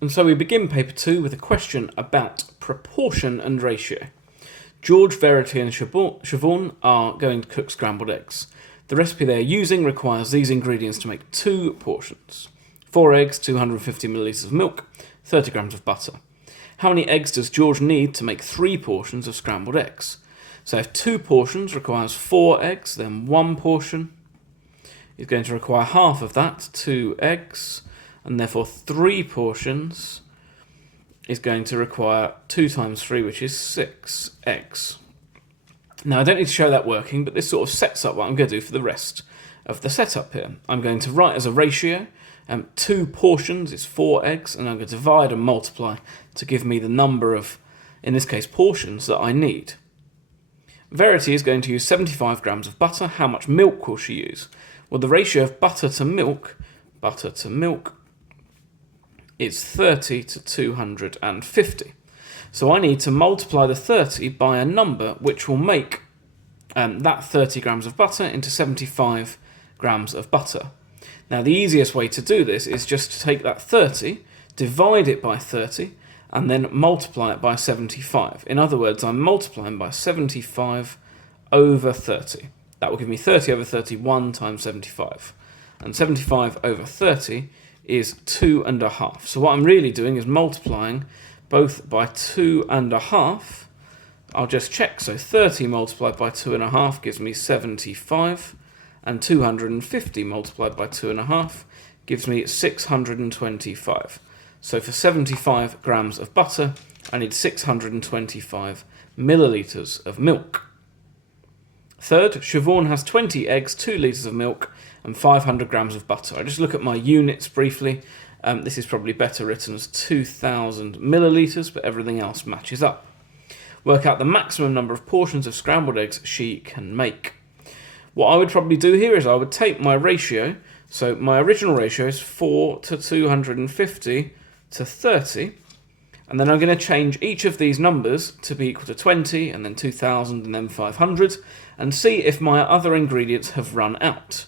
And so we begin paper 2 with a question about proportion and ratio. George, Verity and Siobhan are going to cook scrambled eggs. The recipe they are using requires these ingredients to make 2 portions. 4 eggs, 250 millilitres of milk, 30 grams of butter. How many eggs does George need to make 3 portions of scrambled eggs? So if 2 portions requires 4 eggs, then 1 portion is going to require half of that, 2 eggs, and therefore 3 portions is going to require 2 times 3, which is 6 eggs. Now I don't need to show that working, but this sort of sets up what I'm going to do for the rest of the setup here. I'm going to write as a ratio, 2 portions is 4 eggs, and I'm going to divide and multiply to give me the number of, in this case, portions that I need. Verity is going to use 75 grams of butter. How much milk will she use? Well, the ratio of butter to milk is 30 to 250. So I need to multiply the 30 by a number which will make that 30 grams of butter into 75 grams of butter. Now the easiest way to do this is just to take that 30, divide it by 30, and then multiply it by 75. In other words, I'm multiplying by 75 over 30. That will give me 30 over 31 times 75. And 75 over 30 is 2.5. So what I'm really doing is multiplying both by 2.5. I'll just check. So 30 multiplied by 2.5 gives me 75. And 250 multiplied by 2.5 gives me 625. So for 75 grams of butter, I need 625 millilitres of milk. Third, Siobhan has 20 eggs, 2 litres of milk, and 500 grams of butter. I just look at my units briefly. This is probably better written as 2,000 millilitres, but everything else matches up. Work out the maximum number of portions of scrambled eggs she can make. What I would probably do here is I would take my ratio. So my original ratio is 4 to 250 to 30. And then I'm going to change each of these numbers to be equal to 20, and then 2,000, and then 500, and see if my other ingredients have run out.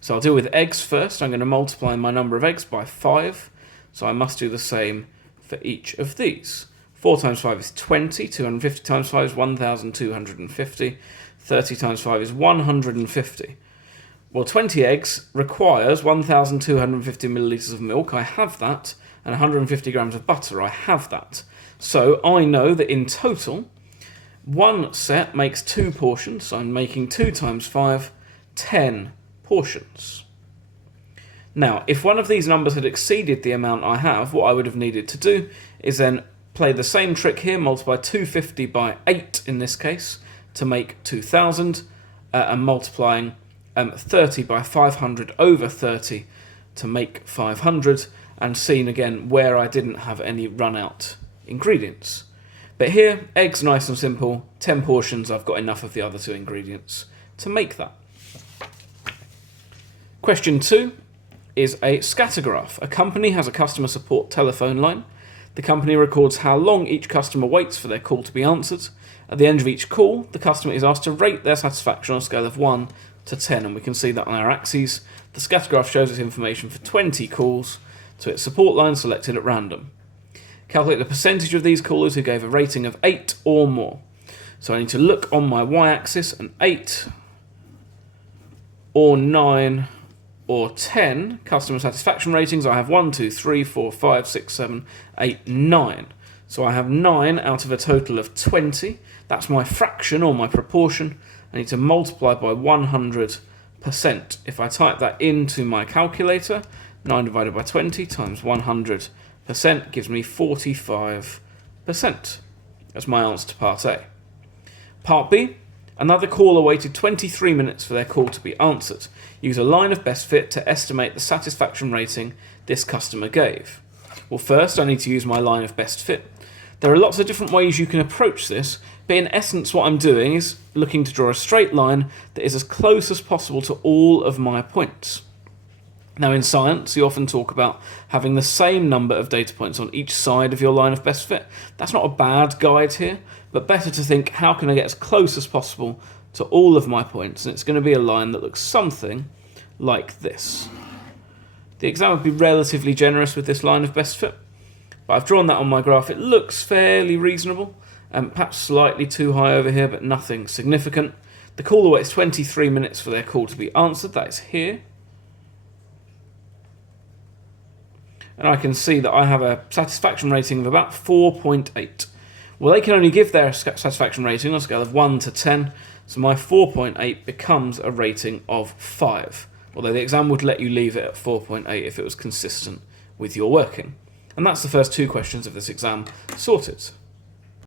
So I'll deal with eggs first. I'm going to multiply my number of eggs by 5. So I must do the same for each of these. 4 times 5 is 20. 250 times 5 is 1,250. 30 times 5 is 150. Well, 20 eggs requires 1,250 millilitres of milk. I have that. And 150 grams of butter. I have that. So I know that in total, one set makes 2 portions. So I'm making 2 times 5, 10 portions. Now, if one of these numbers had exceeded the amount I have, what I would have needed to do is then play the same trick here, multiply 250 by 8 in this case, to make 2,000, and multiplying 30 by 500 over 30 to make 500, and seen again where I didn't have any run out ingredients. But here, eggs nice and simple, 10 portions, I've got enough of the other 2 ingredients to make that. Question 2 is a scatter graph. A company has a customer support telephone line. The company records how long each customer waits for their call to be answered. At the end of each call, the customer is asked to rate their satisfaction on a scale of 1 to 10, and we can see that on our axes. The scatter graph shows us information for 20 calls to its support line selected at random. Calculate the percentage of these callers who gave a rating of 8 or more. So I need to look on my y-axis, and 8 or 9 or 10 customer satisfaction ratings. I have 1, 2, 3, 4, 5, 6, 7, 8, 9. So I have 9 out of a total of 20. That's my fraction or my proportion. I need to multiply by 100%. If I type that into my calculator, 9 divided by 20 times 100% gives me 45%. That's my answer to part A. Part B, another caller waited 23 minutes for their call to be answered. Use a line of best fit to estimate the satisfaction rating this customer gave. Well, first I need to use my line of best fit. There are lots of different ways you can approach this, but in essence what I'm doing is looking to draw a straight line that is as close as possible to all of my points. Now in science, you often talk about having the same number of data points on each side of your line of best fit. That's not a bad guide here, but better to think, how can I get as close as possible to all of my points? And it's going to be a line that looks something like this. The exam would be relatively generous with this line of best fit. But I've drawn that on my graph. It looks fairly reasonable, perhaps slightly too high over here, but nothing significant. The caller waits 23 minutes for their call to be answered. That is here. And I can see that I have a satisfaction rating of about 4.8. Well, they can only give their satisfaction rating on a scale of 1 to 10, so my 4.8 becomes a rating of 5, although the exam would let you leave it at 4.8 if it was consistent with your working. And that's the first 2 questions of this exam sorted.